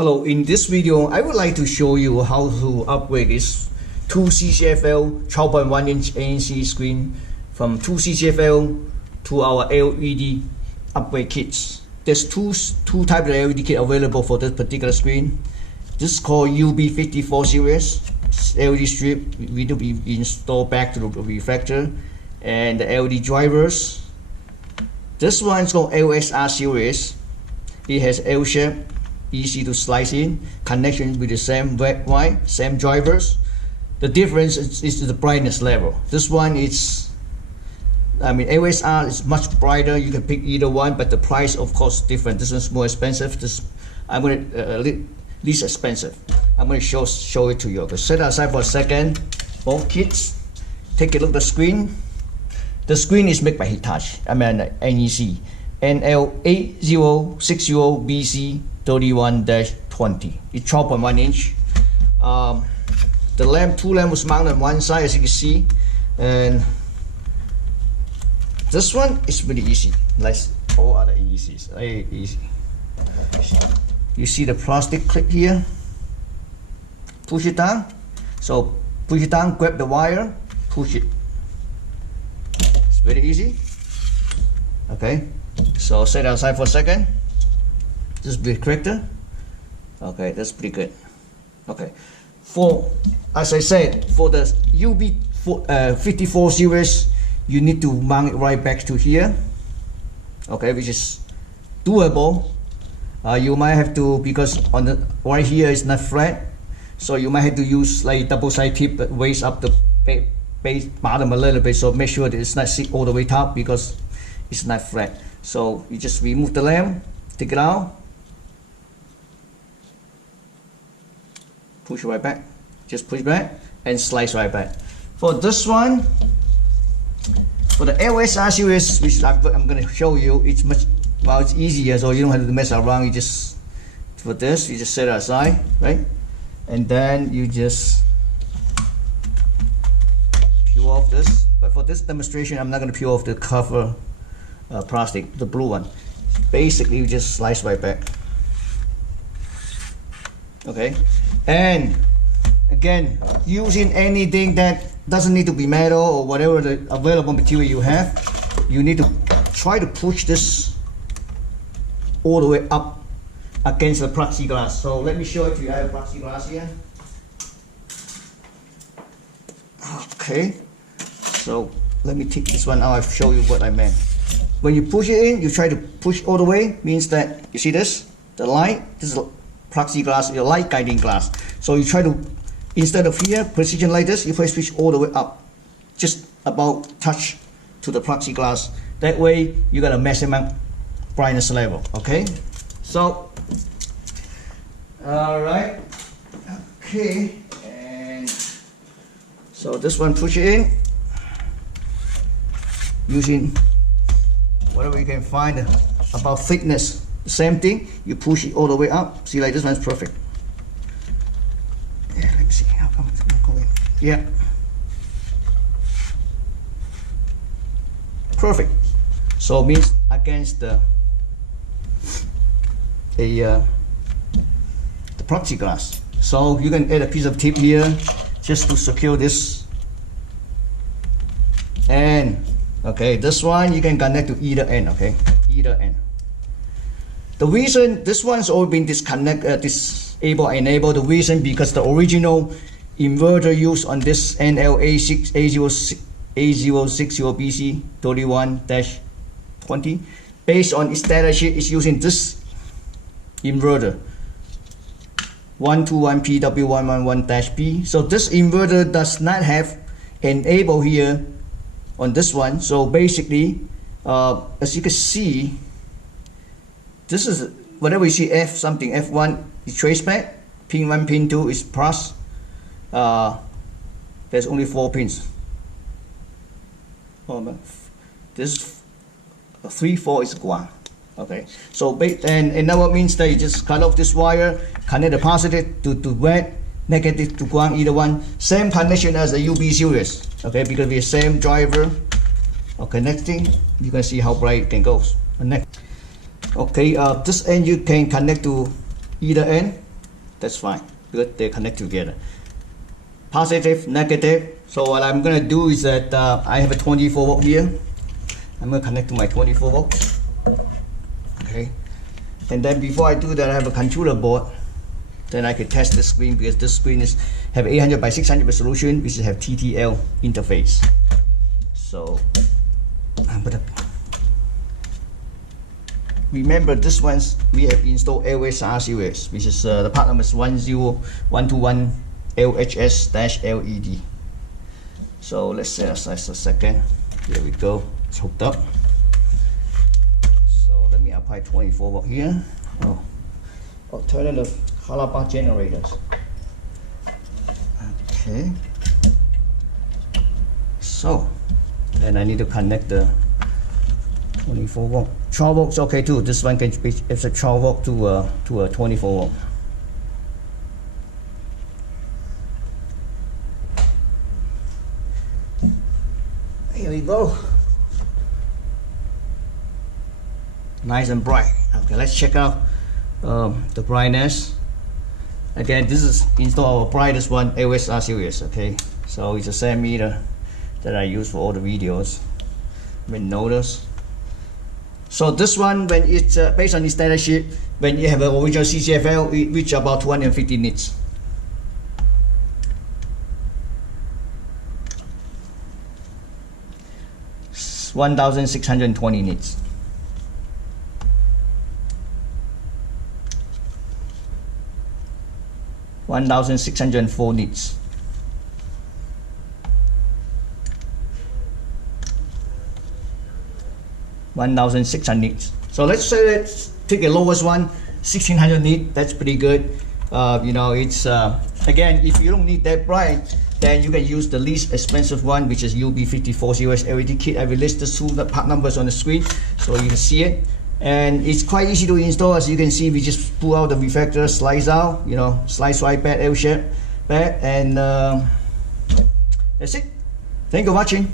Hello, in this video, I would like to show you how to upgrade this 2 CCFL 12.1 inch ANC screen from 2 CCFL to our LED upgrade kits. There's two types of LED kit available for this particular screen. This is called UB54 series LED strip. We need to be installed back to the reflector, and the LED drivers. This one is called LSR series. It has L shape, easy to slice in, connection with the same red, white, same drivers. The difference is the brightness level. This one is, LSR is much brighter. You can pick either one, but the price, of course, different. This one's more expensive. I'm going to least expensive. I'm going to show it to you. Okay, set aside for a second. Both kits. Take a look at the screen. The screen is made by Hitachi. NEC NL8060BC31-20. It's 12.1 inch. The lamp, two lamps was mounted on one side, as you can see, and this one is really easy, like all other NECs. Very easy. You see the plastic clip here. Push it down. So push it down, grab the wire, push it. It's very easy. Okay. So set it aside for a second. This is the corrector. Okay, that's pretty good. Okay. As I said, for the UB54 series, you need to mount it right back to here. Okay, which is doable. You might have to, because on the right here is not flat, so you might have to use like double-sided tip that raise up the base bottom a little bit, so make sure that it's not sit all the way top because it's not flat. So you just remove the lamp, take it out, push right back, just push back and slice right back. For this one, for the LSR series, which I'm going to show you, it's it's easier, so you don't have to mess around. You just, for this, you just set it aside, right? And then you just peel off this. But for this demonstration, I'm not going to peel off the cover plastic, the blue one. Basically, you just slice right back. Okay, and again, using anything that doesn't need to be metal or whatever the available material you have, you need to try to push this all the way up against the plexiglass. So let me show it to you. I have plexiglass here. Okay, so let me take this one out. I'll show you what I meant. When you push it in, you try to push all the way, means that, you see this? The light, this is plexiglass, your light guiding glass. So you try to, instead of here, position like this, you first push all the way up, just about touch to the plexiglass. That way, you got a maximum brightness level, okay? So, alright, okay, and so this one, push it in, using whatever you can find about thickness. The same thing, you push it all the way up. See, like this one's perfect. Yeah, let me see how I'm going. Yeah, perfect. So it means against the plexiglass. So you can add a piece of tape here just to secure this. And okay, this one you can connect to either end. Okay, either end. The reason this one's already been disabled, enabled. The reason because the original inverter used on this NL8060BC31-20, based on its data sheet, is using this inverter 121PW111-B. So this inverter does not have enable here on this one. So basically, as you can see, this is whatever you see F something, F1 is trace back, pin 1, pin 2 is plus. There's only 4 pins. This 3, 4 is ground. Okay, so and now what means that you just cut off this wire, connect the positive to red, negative to ground, either one. Same connection as the UB series. Okay, because we have same driver. Okay, next thing, you can see how bright it can go. Next. Okay, this end you can connect to either end. that's fine because they connect together. Positive, negative. So what I'm gonna do is that I have a 24 volt here. I'm gonna connect to my 24 volt. Okay. And then before I do that, I have a controller board. Then I can test the screen because this screen have 800 by 600 resolution, which have TTL interface. So I'm gonna remember this one's we have installed LSR series, which is the part number is 10121 LHS-LED. So let's set aside a second. Here we go. It's hooked up. So let me apply 24 volt here. Oh, alternative color bar generators. Okay. So then I need to connect the 24 volt. 12 volts okay too. This one can be it's a 12 volt to a 24 volt. Here we go. Nice and bright. Okay, let's check out the brightness. Again, this is install our brightest one, LSR series. Okay, so it's a 7 meter that I use for all the videos. Notice. So this one, when it's based on this data sheet, when you have an original CCFL, it reach about 250 nits. It's 1,620 nits. 1,604 nits. 1,600 nits. So let's say let's take the lowest one, 1,600 nit. That's pretty good. You know, it's again, if you don't need that bright, then you can use the least expensive one, which is UB54 series LED kit. I will list the two part numbers on the screen so you can see it. And it's quite easy to install. As you can see, we just pull out the reflector, slice out, you know, slice right back, L shape back, and that's it. Thank you for watching.